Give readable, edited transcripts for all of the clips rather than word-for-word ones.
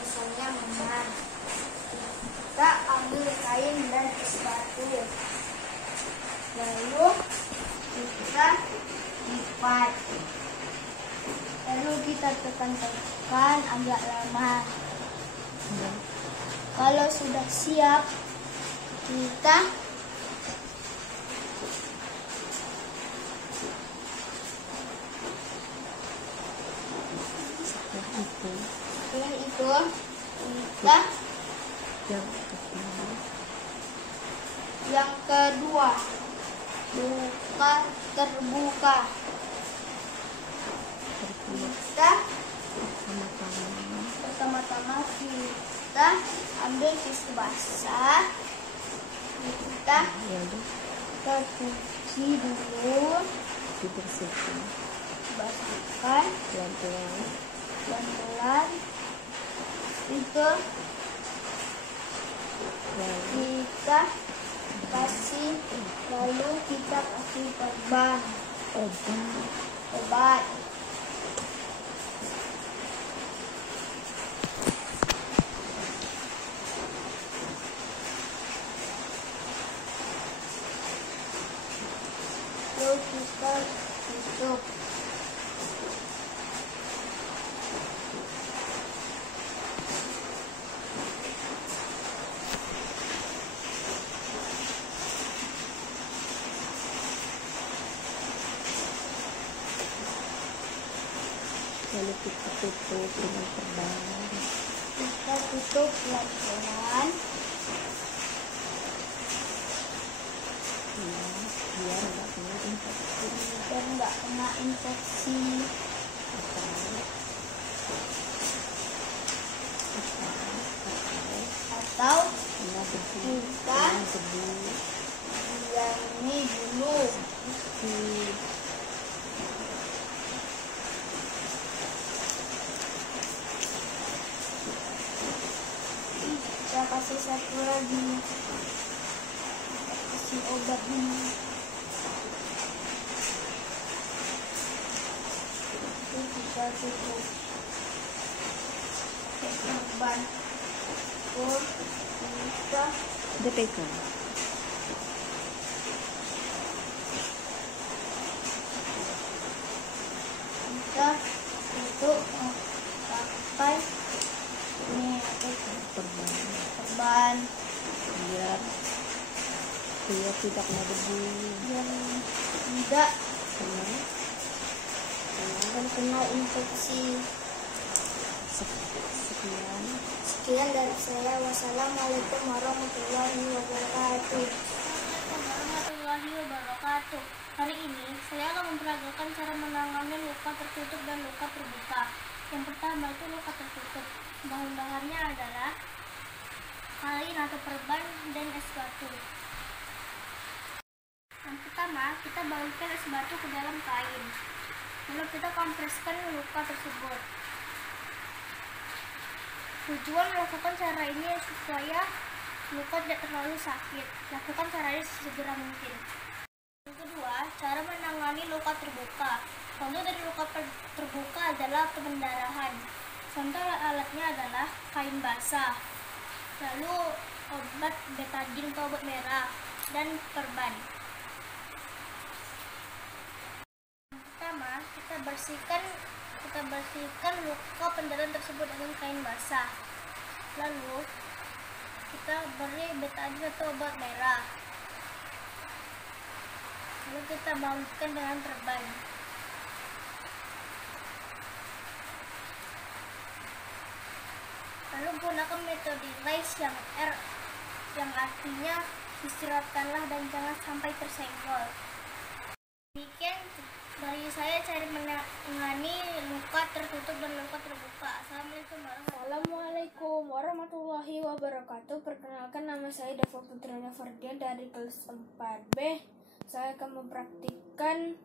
misalnya memar. Kita ambil kain dan es batu, lalu kita lipat, lalu kita tekan-tekan agak lama. Kalau sudah siap, kita setelah itu kita yang kedua, luka terbuka. Kita pertama-tama kita ambil tisu basah, kita cuci dulu, dibersihkan bersihkan pelan-pelan. Itu kita kasih, lalu kita kasih perban obat. Lalu kita tutup. Lalu kita tutup dengan perban. Kita tutup pelan-pelan. Biar nggak kena infeksi. Dan nggak kena infeksi. Atau kita diami dulu. Kita kasih satu lagi, kasih obat ini. Itu kita tutup pakai perban. Kita Udah pegang. tutup pakai ini perban biar tidak kena debu, biar tidak kena infeksi. sekian dari saya. Wassalamualaikum warahmatullahi wabarakatuh. Hari ini saya akan memperagakan cara menangani luka tertutup dan luka terbuka. Yang pertama itu luka tertutup. Bahan-bahannya adalah kain atau perban dan es batu. Yang pertama, kita balikkan es batu ke dalam kain. Lalu kita kompreskan luka tersebut. Tujuan melakukan cara ini supaya luka tidak terlalu sakit. Lakukan cara ini sesegera mungkin. Yang kedua, cara menangani luka terbuka. Contoh dari luka terbuka adalah pendarahan. Contoh alatnya adalah kain basah, lalu obat betadine atau obat merah, dan perban. Yang pertama, kita bersihkan luka pendarahan tersebut dengan kain basah. Lalu kita beri betadine atau obat merah. Lalu kita balikkan dengan perban. Lalu gunakan metode RICE yang artinya istirahatkanlah dan jangan sampai tersenggol. Demikian dari saya cara menangani luka tertutup dan luka terbuka. Assalamualaikum warahmatullahi wabarakatuh. Perkenalkan, nama saya Dava Putranya Ferdian dari kelas 4B. Saya akan mempraktikkan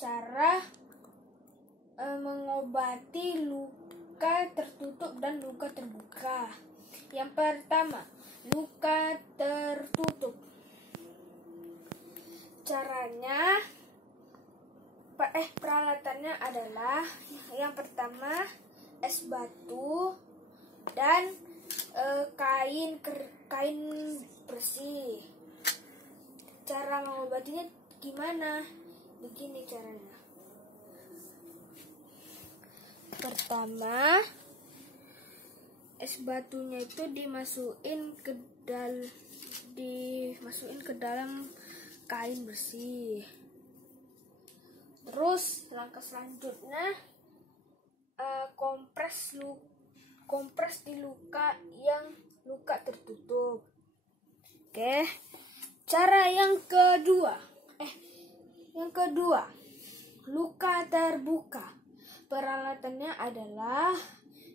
cara mengobati luka tertutup dan luka terbuka. Yang pertama, luka tertutup. Caranya, peralatannya adalah yang pertama es batu dan kain bersih. Cara mengobatinya gimana? Begini caranya. Pertama, es batunya itu dimasukin ke dalam kain bersih. Terus langkah selanjutnya kompres di luka tertutup. Oke. Cara yang kedua, luka terbuka. Peralatannya adalah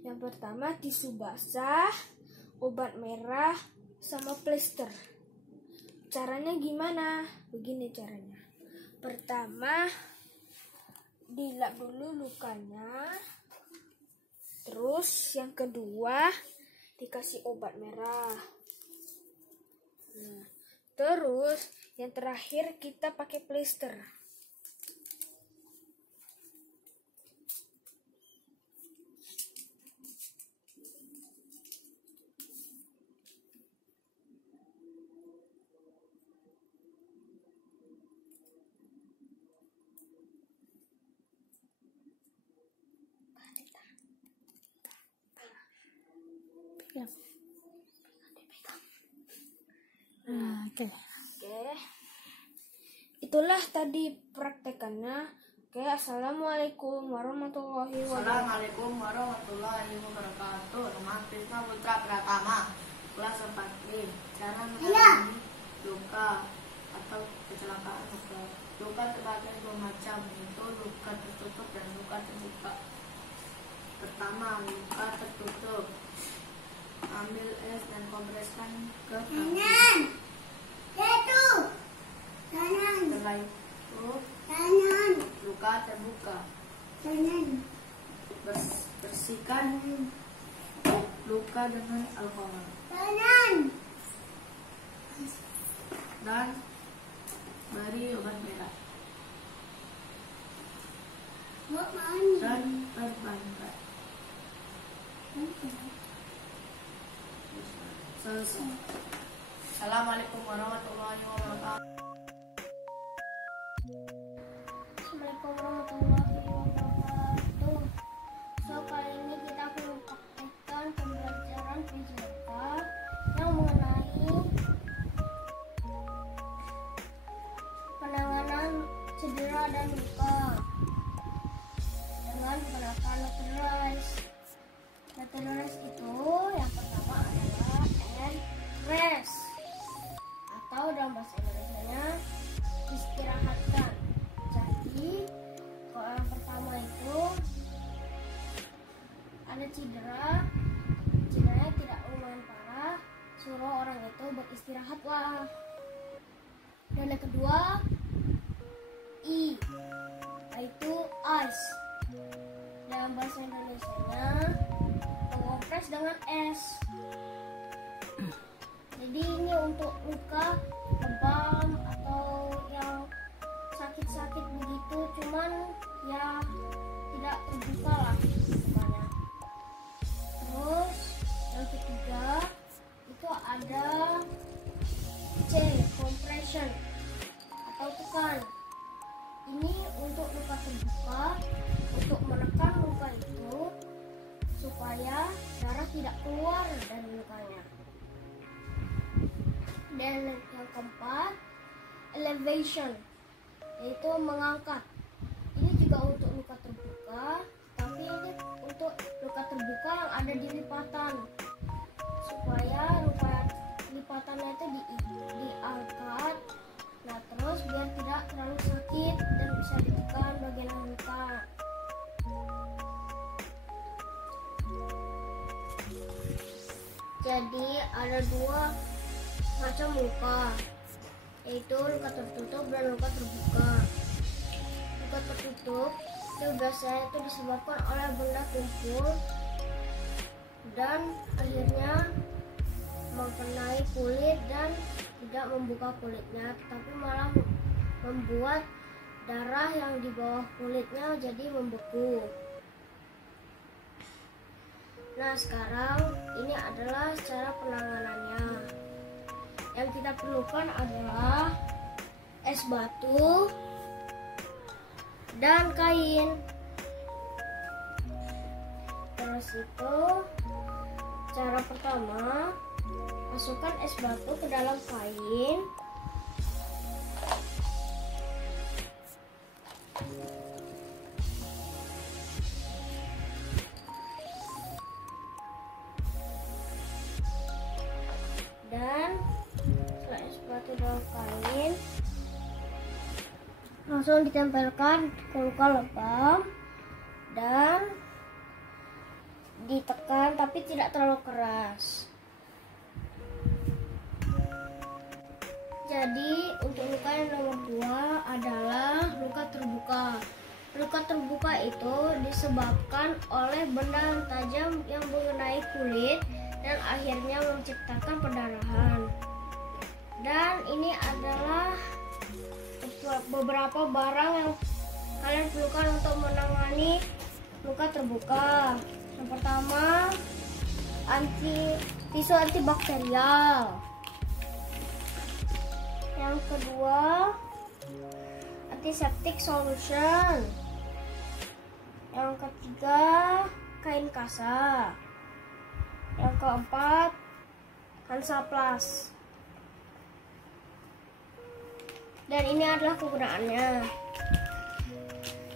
yang pertama tisu basah, obat merah, sama plester. Caranya gimana? Begini caranya. Pertama, dilap dulu lukanya. Terus yang kedua, dikasih obat merah. Nah, terus yang terakhir kita pakai plester. Oke. Itulah tadi praktekannya. Oke, assalamualaikum warahmatullahi wabarakatuh. Assalamualaikum warahmatullahi wabarakatuh. Nama Krisna Putra Pratama, kelas 4B. Cara menangani luka atau kecelakaan luka. Luka terbagi dua macam, yaitu luka tertutup dan luka terbuka. Pertama, luka tertutup. Ambil es dan kompreskan ke kaki. Setelah itu luka terbuka. Bersihkan luka dengan alkohol dan beri obat merah dan perbankan. Selesai. Assalamualaikum warahmatullahi wabarakatuh. Assalamualaikum warahmatullahi wabarakatuh. So, kali ini kita akan mempraktekkan pembelajaran fisika yang mengenai penanganan cedera dan luka dengan menggunakan laterais. Laterais itu yang pertama adalah rest, atau dalam bahasa Indonesia istirahatkan. Jadi kalau yang pertama itu ada cederanya tidak lumayan parah, suruh orang itu beristirahatlah. Dan yang kedua yaitu ice, dalam bahasa Indonesianya mengompres dengan es. Jadi ini untuk luka lebam atau yang sakit-sakit begitu, cuman ya tidak terbuka lah lukanya. Terus yang ketiga itu ada compression atau tekan. Ini untuk luka terbuka, untuk menekan luka itu supaya darah tidak keluar dari lukanya. Dan yang keempat, elevation, yaitu mengangkat. Ini juga untuk luka terbuka, tapi ini untuk luka terbuka yang ada di lipatan, supaya luka lipatannya itu diangkat. Nah, terus biar tidak terlalu sakit dan bisa ditekan bagian luka. Jadi ada dua macam luka, yaitu luka tertutup dan luka terbuka. Luka tertutup itu biasanya itu disebabkan oleh benda tumpul dan akhirnya mengenai kulit dan tidak membuka kulitnya, tapi malah membuat darah yang di bawah kulitnya jadi membeku. Nah, sekarang ini adalah cara penanganannya. Yang kita perlukan adalah es batu dan kain. Terus itu cara pertama, masukkan es batu ke dalam kain. Dan setelah es batu dalam kain, langsung ditempelkan ke luka lebam dan ditekan tapi tidak terlalu keras. Jadi untuk luka yang nomor 2 adalah luka terbuka. Luka terbuka itu disebabkan oleh benda yang tajam yang mengenai kulit dan akhirnya menciptakan perdarahan. Dan ini adalah beberapa barang yang kalian perlukan untuk menangani luka terbuka. Yang pertama, tisu antibakterial. Yang kedua, antiseptic solution. Yang ketiga, kain kasa. Yang keempat, Hansaplast. Dan ini adalah kegunaannya.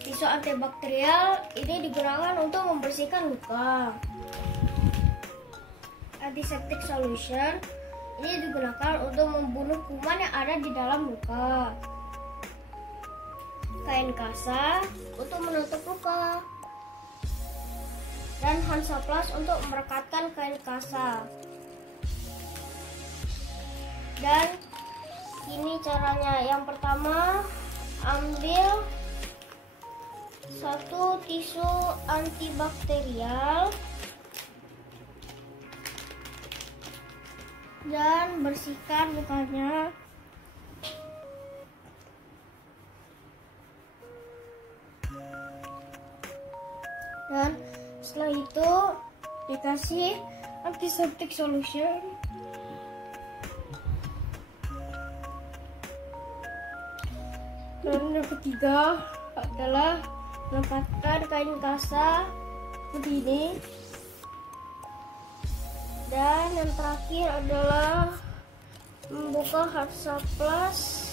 Tisu antibakterial ini digunakan untuk membersihkan luka. Antiseptic solution ini digunakan untuk membunuh kuman yang ada di dalam luka. Kain kasa untuk menutup luka. Dan Hansaplast untuk merekatkan kain kasa. Dan ini caranya. Yang pertama, ambil satu tisu antibakterial dan bersihkan lukanya. Dan setelah itu dikasih antiseptic solution. Dan yang ketiga adalah menempatkan kain kasa seperti ini. Dan yang terakhir adalah membuka Hansaplast.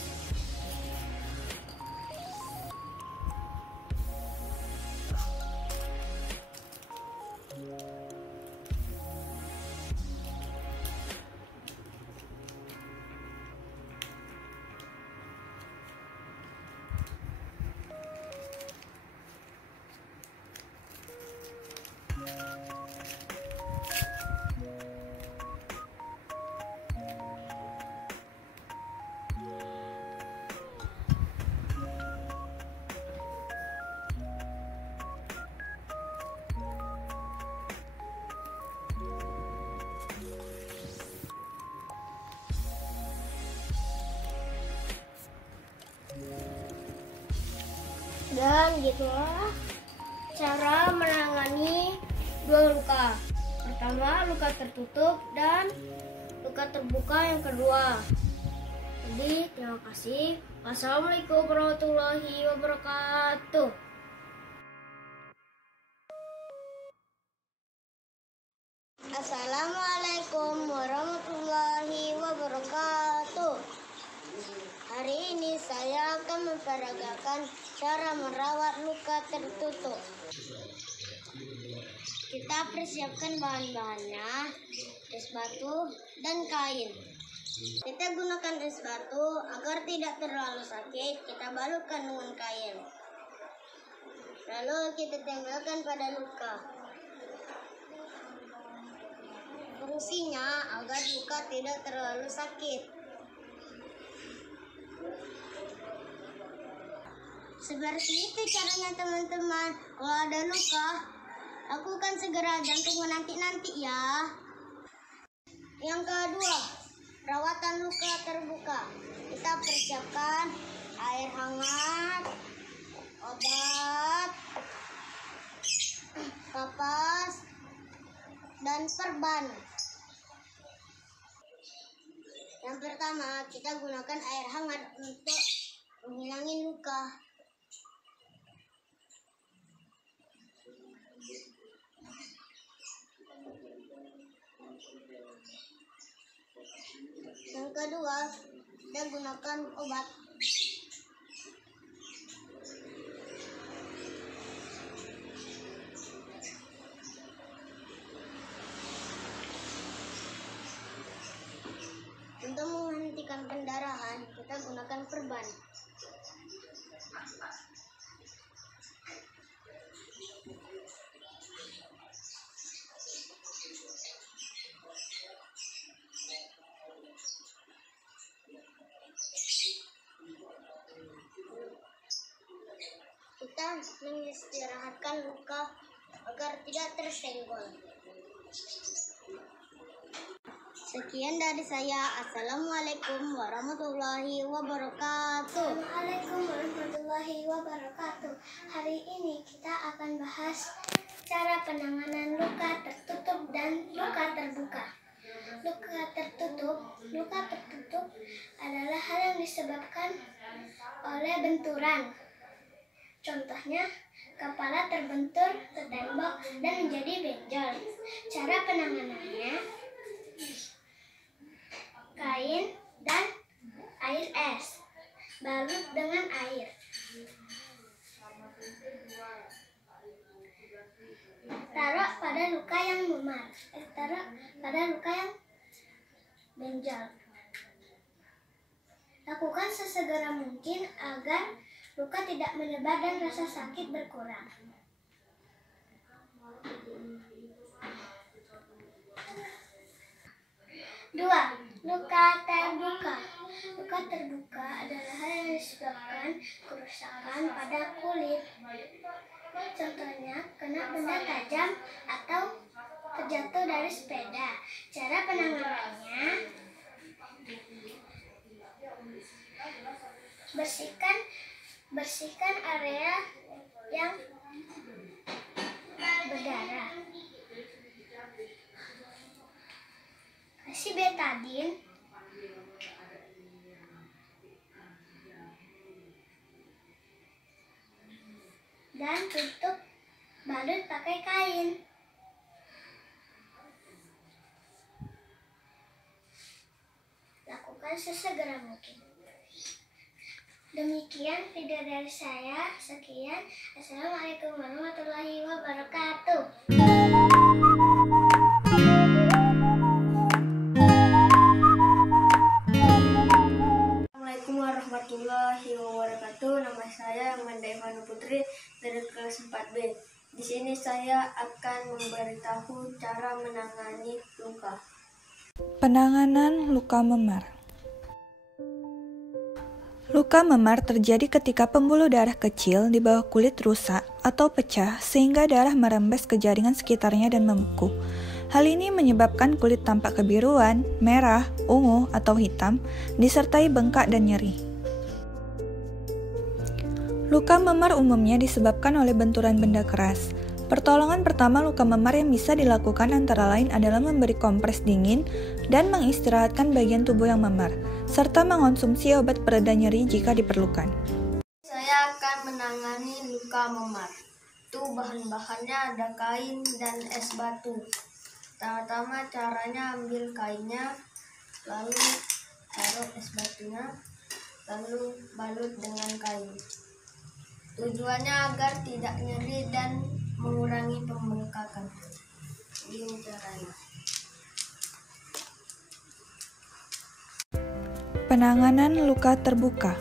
Dan gitulah cara menangani dua luka. Pertama, luka tertutup dan luka terbuka yang kedua. Jadi, terima kasih. Wassalamualaikum warahmatullahi wabarakatuh. Assalamualaikum warahmatullahi wabarakatuh. Hari ini saya akan memperagakan cara merawat luka tertutup. Kita persiapkan bahan-bahannya, es batu dan kain. Kita gunakan es batu agar tidak terlalu sakit. Kita balurkan dengan kain. Lalu kita tempelkan pada luka. Fungsinya agar luka tidak terlalu sakit. Seperti itu caranya teman-teman. Kalau ada luka, lakukan segera, jangan tunggu nanti-nanti ya. Yang kedua, perawatan luka terbuka. Kita persiapkan air hangat, obat, kapas, gunakan perban. Yang pertama, kita gunakan air hangat untuk menghilangkan luka. Yang kedua, kita gunakan obat. Untuk menghentikan pendarahan, kita gunakan perban. Kita mengistirahatkan luka agar tidak tersenggol. Sekian dari saya. Assalamualaikum warahmatullahi wabarakatuh. Assalamualaikum warahmatullahi wabarakatuh. Hari ini kita akan bahas cara penanganan luka tertutup dan luka terbuka. Luka tertutup adalah hal yang disebabkan oleh benturan. Contohnya, kepala terbentur ke tembok dan menjadi benjol. Cara penanganannya, kain dan air es, balut dengan air. Taruh pada luka yang memar, taruh pada luka yang benjol. Lakukan sesegera mungkin agar luka tidak menyebar dan rasa sakit berkurang. Dua, luka terbuka. Luka terbuka adalah hal yang disebabkan kerusakan pada kulit. Contohnya, kena benda tajam atau terjatuh dari sepeda. Cara penanganannya, bersihkan area yang berdarah. Kasih betadin. Dan tutup balut pakai kain. Lakukan sesegera mungkin. Demikian video dari saya. Sekian. Assalamualaikum warahmatullahi wabarakatuh. Assalamualaikum warahmatullahi wabarakatuh. Nama saya Amanda Ivana Putri dari kelas 4B. Di sini saya akan memberitahu cara menangani luka. Penanganan luka memar. Luka memar terjadi ketika pembuluh darah kecil di bawah kulit rusak atau pecah sehingga darah merembes ke jaringan sekitarnya dan membeku. Hal ini menyebabkan kulit tampak kebiruan, merah, ungu, atau hitam, disertai bengkak dan nyeri. Luka memar umumnya disebabkan oleh benturan benda keras. Pertolongan pertama luka memar yang bisa dilakukan antara lain adalah memberi kompres dingin dan mengistirahatkan bagian tubuh yang memar, serta mengonsumsi obat pereda nyeri jika diperlukan. Saya akan menangani luka memar. Itu bahan-bahannya ada kain dan es batu. Pertama caranya ambil kainnya, lalu taruh es batunya, lalu balut dengan kain. Tujuannya agar tidak nyeri dan mengurangi pembengkakan. Ini caranya. Penanganan luka terbuka.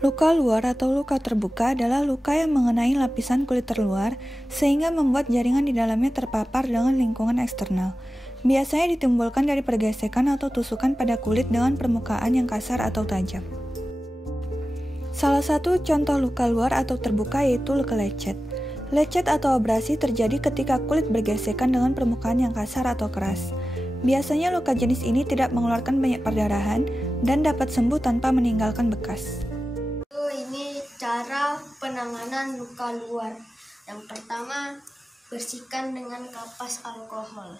Luka luar atau luka terbuka adalah luka yang mengenai lapisan kulit terluar sehingga membuat jaringan di dalamnya terpapar dengan lingkungan eksternal. Biasanya ditimbulkan dari pergesekan atau tusukan pada kulit dengan permukaan yang kasar atau tajam. Salah satu contoh luka luar atau terbuka yaitu luka lecet. Lecet atau abrasi terjadi ketika kulit bergesekan dengan permukaan yang kasar atau keras. Biasanya luka jenis ini tidak mengeluarkan banyak perdarahan dan dapat sembuh tanpa meninggalkan bekas. Ini cara penanganan luka luar. Yang pertama, bersihkan dengan kapas alkohol.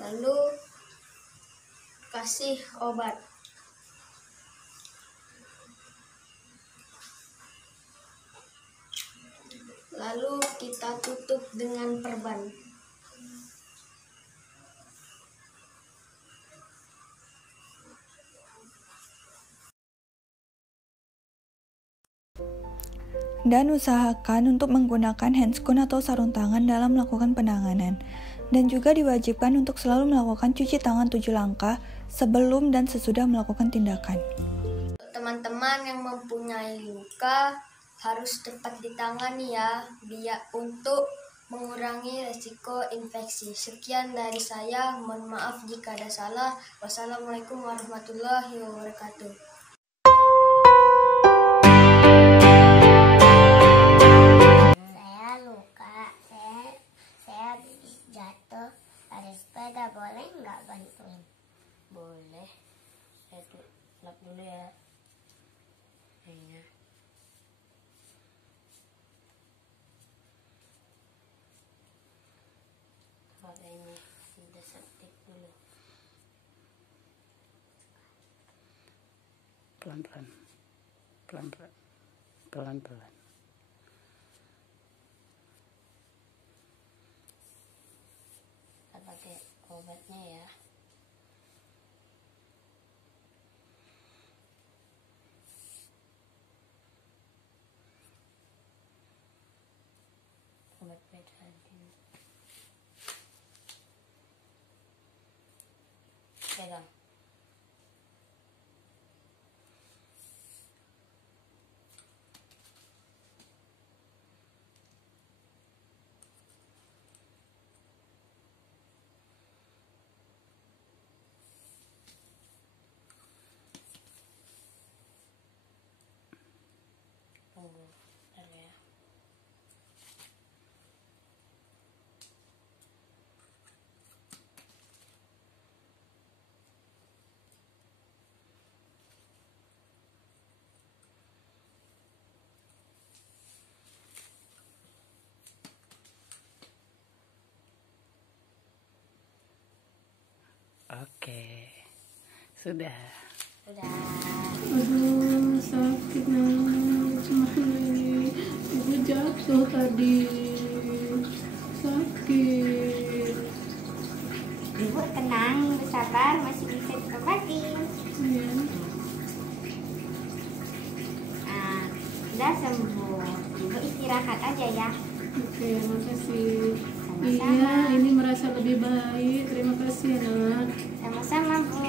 Lalu kasih obat. Lalu kita tutup dengan perban. Dan usahakan untuk menggunakan handscoon atau sarung tangan dalam melakukan penanganan. Dan juga diwajibkan untuk selalu melakukan cuci tangan 7 langkah sebelum dan sesudah melakukan tindakan. Teman-teman yang mempunyai luka harus cepat ditangani ya, biar untuk mengurangi resiko infeksi. Sekian dari saya, mohon maaf jika ada salah. Wassalamualaikum warahmatullahi wabarakatuh. Saya luka, saya habis jatuh dari sepeda, boleh nggak bantuin? Boleh. Saya tuh lap dulu ya. Kayaknya. Kalau ini sudah septic dulu. Pelan-pelan. Pelan-pelan. Pelan-pelan. Kita pakai obatnya ya. Obat betadine. Pegang. Tunggu, bentar ya. Oke. Sudah. Aduh, sakit banget. Cuman ini ibu jatuh tadi. Sakit. Ibu tenang, bersabar, masih bisa diobatin. Iya. Nah, udah sembuh. Ibu istirahat aja ya. Oke, makasih. Sama-sama. Iya, ini merasa lebih baik. Terima kasih, Nak. Sama-sama, Bu.